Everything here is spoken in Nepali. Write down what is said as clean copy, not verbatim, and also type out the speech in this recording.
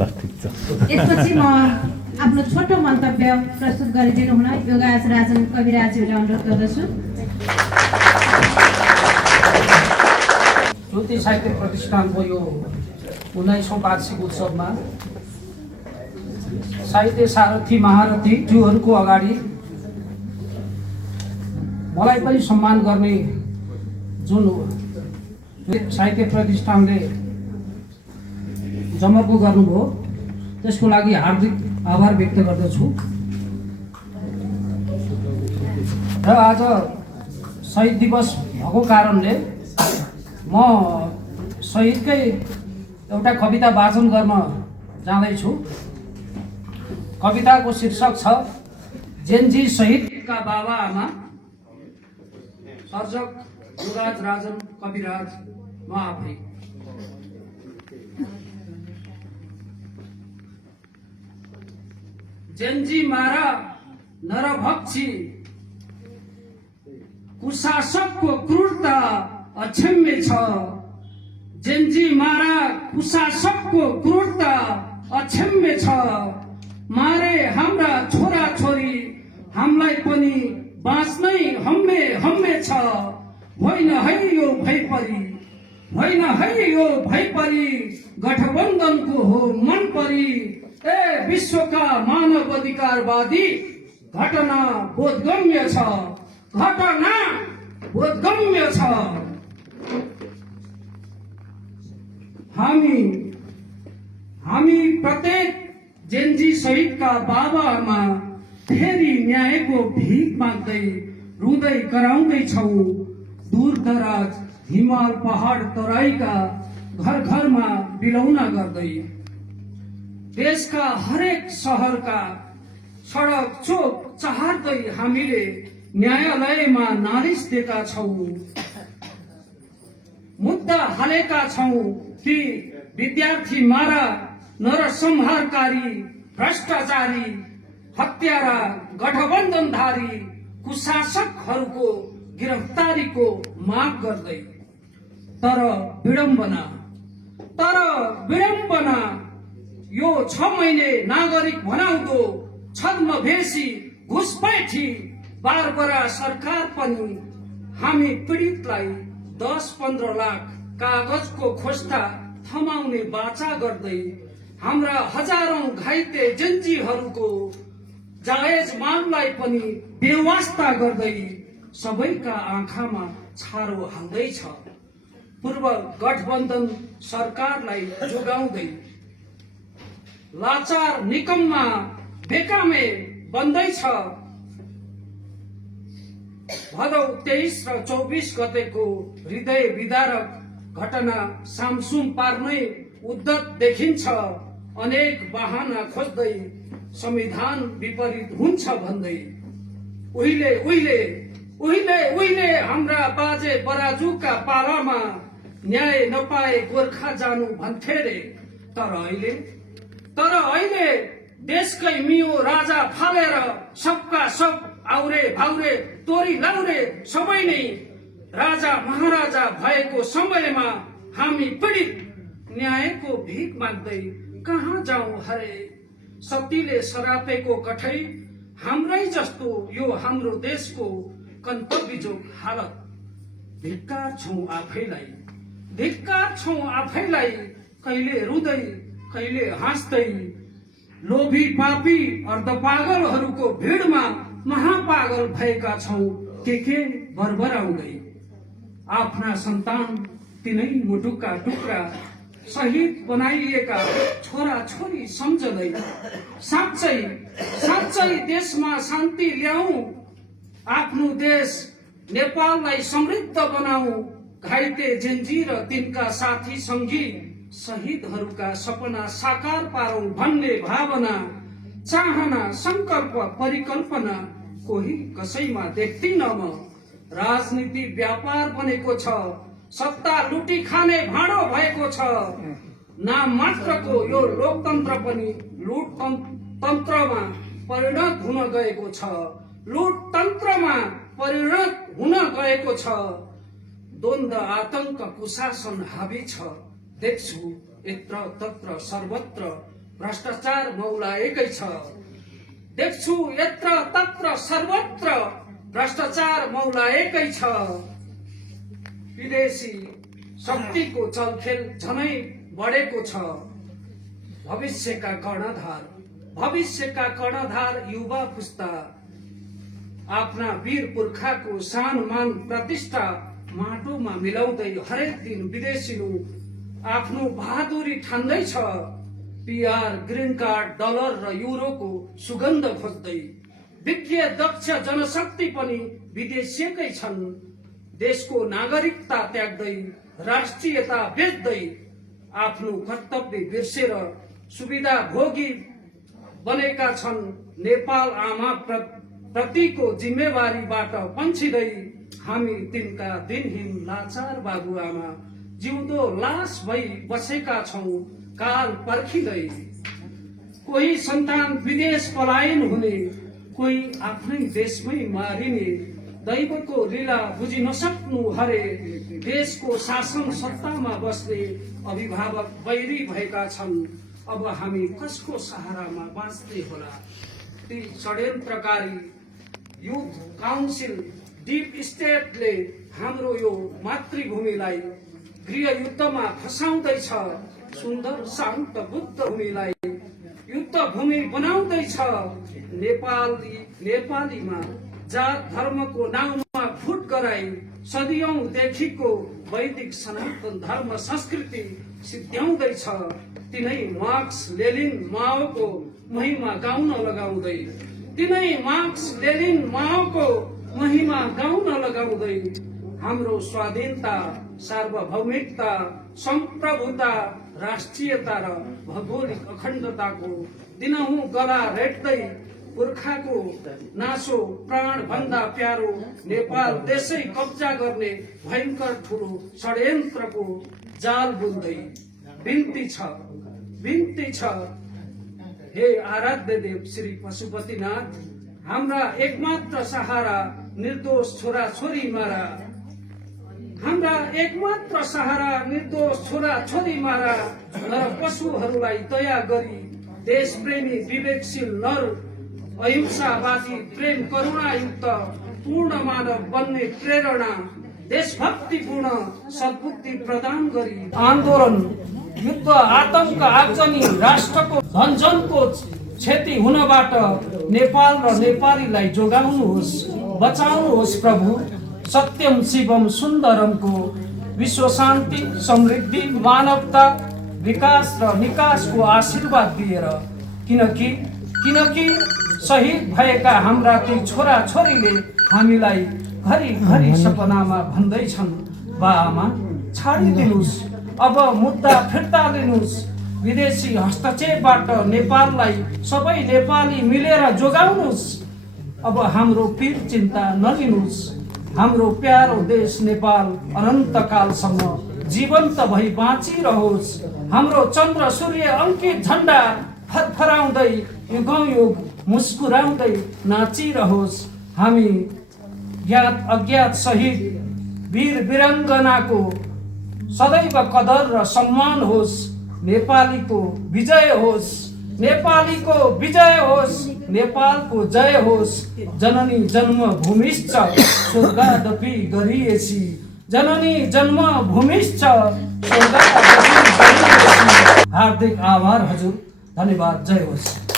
ल ठिक छ। यसपछि म आफ्नो छोटो मन्तव्य प्रस्तुत गरिदिनु हुन योगाज राजन कविराजज्यूलाई अनुरोध गर्दछु। ज्योति साहित्य प्रतिष्ठानको यो 19औं वार्षिक उत्सवमा साहित्य सारथी महारथी ज्यूहरूको अगाडि मलाई पनि सम्मान गर्ने जुन साहित्य प्रतिष्ठानले जमर्को गर्नुभयो त्यसको लागि हार्दिक आभार व्यक्त गर्दछु। र आज शहीद दिवस भएको कारणले म शहीदकै एउटा कविता वाचन गर्न जाँदैछु। कविताको शीर्षक छ जेनजी शहीदका बाबा आमा। सर्जक योगाज राजन कविराज म आफै। जेनजी मारा नरभक्षी कुशासकको क्रूरता अक्षम्य छ। जेनजी मारा कुशासकको क्रूरता अक्षम्य छ। मारे हाम्रा छोरा छोरी हामीलाई पनि बाँच्नै हम्मे हम्मे छ। होइन है यो भैपरी, होइन है यो भैपरी, गठबन्धनको हो मन परी। ए विश्वका मानव अधिकारवादी घटना बोधगम्य छ, घटना बोधगम्य छ। हामी प्रत्येक जेनजी शहीदका बाबा आमा फेरि न्यायको भीख माग्दै रुँदै कराउँदैछौँ। दूर दराज हिमाल पहाड तराईका घर घरमा बिलौना गर्दै देशका हरेक शहरका सडक चोक चहार्दै हामीले न्यायालयमा नालिस दिएका छौँ। मुद्दा हालेका छौँ कि विद्यार्थी मारा नरसंहारकारी भ्रष्टाचारी हत्यारा गठबन्धनधारी कुशासकहरूको गिरफ्तारीको माग गर्दै। तर विडम्बना यो 6 महिने नागरिक बनाउँदो छद्मवेशी घुसपैठी बारबरा सरकार पनि हामी पीडितलाई 10-15 लाख कागजको खोस्टा थमाउने बाचा गर्दै हाम्रा हजारौं घाइते जेनजीहरूको जायज मागलाई पनि बेवास्ता गर्दै सबैका आँखामा छारो हाल्दैछ। पूर्व गठबन्धन सरकारलाई जोगाउँदै लाचार निकममा बेकामे बन्दैछ। भदौ 23 र 24 गतेको हृदय विदारक घटना सामसुम पार्नै उद्धत देखिन्छ। अनेक बहाना खोज्दै संविधान विपरीत हुन्छ भन्दै उहिले हाम्रा बाजे बराजुका पालामा न्याय नपाए गोर्खा जानु भन्थे रे। तर अहिले देशकै मियो राजा फालेर सबका सब आउरे भाउरे तोरी लाउरे सबै नै राजा महाराजा भएको समयमा हामी पीडित न्यायको भीख माग्दै कहाँ जाउँ हरे। सतीले सरापेको कठै हाम्रै जस्तो यो हाम्रो देशको कन्तव्यजोग हालत। धिक्कार छौँ आफैलाई कहिले रुँदै कहिले हाँस्दै। लोभी पापी अर्धपागलहरूको भिडमा महापागल भएका छौँ के बरबराउँदै। आफ्ना सन्तान तिनै मुटुका टुक्रा शहीद बनाइएका छोरा छोरी सम्झदै साँच्चै देशमा शान्ति ल्याऊ। आफ्नो देश नेपाललाई समृद्ध बनाऊ। घाइते जेनजी र तिनका साथी सङ्गी शहीदहरूका सपना साकार पारौं भन्ने भावना चाहना संकल्प परिकल्पना कोही कसैमा देख्दिन म। राजनीति व्यापार बनेको छ, सत्ता लुटी खाने भाँडो भएको छ। नाम मात्रको यो लोकतन्त्र पनि लुट तन्त्रमा परिणत हुन गएको छ। द्वन्द्व आतंक कुशासन हावी छ। देख्छु यत्र तत्र सर्वत्र भ्रष्टाचार मौलाएकै छ। देख्छु यत्र तत्र सर्वत्र भ्रष्टाचार मौलाएकै छ। विदेशी शक्तिको चलखेल झनै बढेको छ। भविष्यका कर्णधार युवा पुस्ता आफ्ना वीर पुर्खाको सान मान प्रतिष्ठा माटोमा मिलाउँदै हरेक दिन विदेशीनु आफ्नो बहादुरी ठान्दैछ। पीआर, ग्रीन कार्ड, डलर र युरोको सुगन्ध खोज्दै विज्ञ दक्ष जनशक्ति पनि विदेशीकै छन्। देशको नागरिकता त्याग्दै राष्ट्रियता बेच्दै आफ्नो कर्तव्य बिर्सेर सुविधा भोगी बनेका छन्। नेपाल आमा प्रतिको जिम्मेवारीबाट पन्छिँदै हामी तिनका दिनहीन लाचार बाबुआमा जिउँदो लास भई बसेका छौं काल पर्खिँदै। कोही सन्तान विदेश पलायन हुने, कोही आफ्नै देशमै मारिने, दैवको लीला बुझि नसक्नु हरे। देशको शासन सत्तामा बस्ने अभिभावक बैरी भएका छन्। अब हामी कसको सहारामा बाँच्ने होला? ती षड्यन्त्रकारी युथ काउन्सिल डीप स्टेटले हाम्रो यो मातृभूमिलाई गृहयुद्धमा फसाउँदैछ। सुन्दर शान्त बुद्ध भूमिलाई युद्ध भूमि बनाउँदैछ। नेपालीमा जात धर्मको नाउँमा फुट गराई सदियौंदेखिको वैदिक सनातन धर्म संस्कृति सिद्ध्याउँदैछ। तिनै मार्क्स लेनिन माओको महिमा गाउन लगाउँदै हाम्रो स्वाधीनता, सार्वभौमिकता, सम्प्रभुता, राष्ट्रियता र भौगोलिक अखण्डताको दिनहुँ गला रेट्दै पुर्खाको नासो प्राण भन्दा प्यारो नेपाल देशै कब्जा गर्ने भयंकर ठूलो षड्यन्त्रको जाल बुन्दै बिन्ती छ। हे आराध्य देव श्री पशुपतिनाथ, हाम्रा एकमात्र सहारा निर्दोष छोरा छोरी मारा नर पशुहरूलाई दया गरी देशप्रेमी विवेकशील नर अहिंसावादी प्रेम करुणायुक्त पूर्ण मानव बन्ने प्रेरणा देशभक्तिपूर्ण सद्बुद्धि प्रदान गरी आन्दोलन, युद्ध, आतंक, आगजनी, राष्ट्रको धनजनको क्षति हुनबाट नेपाल र नेपालीलाई जोगाउनुहोस्, बचाउनुहोस् प्रभु। सत्यम शिवम सुन्दरमको विश्व शान्ति, समृद्धि, मानवता, विकास र निकासको आशीर्वाद दिएर, किनकि शहीद भएका हाम्रा ती छोरा छोरीले हामीलाई घरि सपनामा भन्दैछन्, बा आमा छाडिदिनुस्, अब मुद्दा फिर्ता लिनुस्, विदेशी हस्तक्षेपबाट नेपाललाई सबै नेपाली मिलेर जोगाउनुस्। अब हाम्रो पीर चिन्ता नलिनुस्, हाम्रो प्यारो देश नेपाल अनन्तकालसम्म जीवन्त भई बाँचिरहोस्। हाम्रो चन्द्र सूर्य अंकित झण्डा फरफराउँदै युगौं युग मुस्कुराउँदै नाचिरहोस्। हामी ज्ञात अज्ञात शहीद वीर वीराङ्गनाको सदैव कदर र सम्मान होस्। नेपालीको विजय होस्, नेपालको जय होस्। जननी जन्मभूमिश्च स्वर्गादपि गरिएछि, जननी जन्मभूमिश्च स्वर्गादपि गरिएछि। हार्दिक आभार हजुर, धन्यवाद, जय होस्।